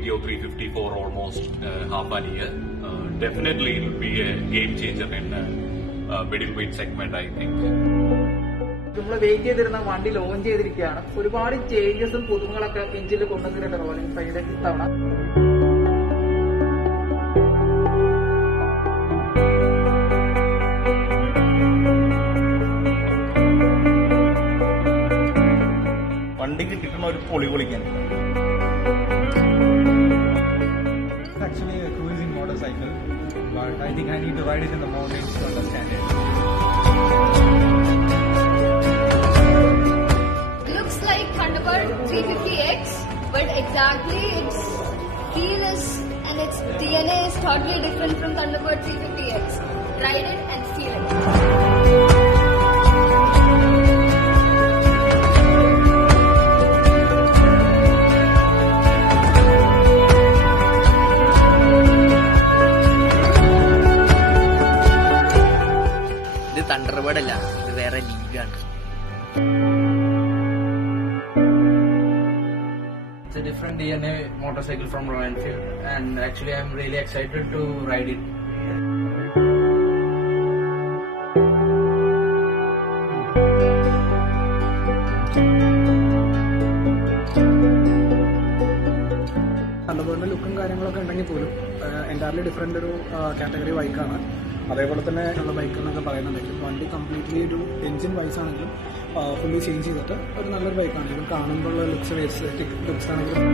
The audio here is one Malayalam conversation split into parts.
GTO 350 for almost half a year. Definitely it will be a game changer in middleweight segment, I think. നമ്മൾ വെയിറ്റ് ചെയ്തിരുന്ന വണ്ടി ലോഞ്ച് ചെയ്തിരിക്കുകയാണ്. ഒരുപാട് ചേഞ്ചസും പുതുമകളൊക്കെ എഞ്ചിനിൽ കൊണ്ടുവന്നിട്ടുണ്ട് റോയൽ എൻഫീൽഡ് ഇത്തവണ. വണ്ടി കിട്ടിയിട്ടുള്ള ഒരു പൊളി പൊളിക്കാൻ. Actually a cruising motorcycle, but I think I need to ride it in the mornings to understand it. Looks like Thunderbird 350X, but exactly its keyless and its DNA is totally different from Thunderbird 350X. Ride it and feel it. ഇത് തണ്ടർബേർഡ് അല്ല, ഇത് വേറെ ലീഗാണ്. It's a different DNA motorcycle from Royal Enfield, and actually I'm really excited to ride it. തണ്ടർബേർഡിന്റെ ലുക്കും കാര്യങ്ങളൊക്കെ ഉണ്ടെങ്കിൽ പോലും എൻറ്റയർലി ഡിഫറെന്റ് ഒരു കാറ്റഗറി ബൈക്കാണ്. അതേപോലെ തന്നെ ഉള്ള ബൈക്ക് എന്നൊക്കെ പറയുന്നുണ്ടെങ്കിൽ വണ്ടി കംപ്ലീറ്റ്ലി ഒരു എഞ്ചിൻ വൈസ് ആണെങ്കിലും ഫുള്ളി ചേഞ്ച് ചെയ്തിട്ട് ഒരു നല്ലൊരു ബൈക്കാണ്. ഇത് കാണുമ്പോഴുള്ള ലുക്സ് എസ്തെറ്റിക് ലുക്സ് ആണെങ്കിലും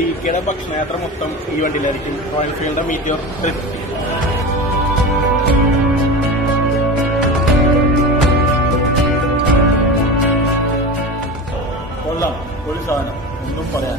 DKയുടെ ഭക്ഷണയാത്ര മൊത്തം ഈ വണ്ടിയിലായിരിക്കും. Royal എൻഫീൽഡിന്റെ Meteor 350. കൊള്ളാം, ഒരു സാധനം ഒന്നും പറയാൻ.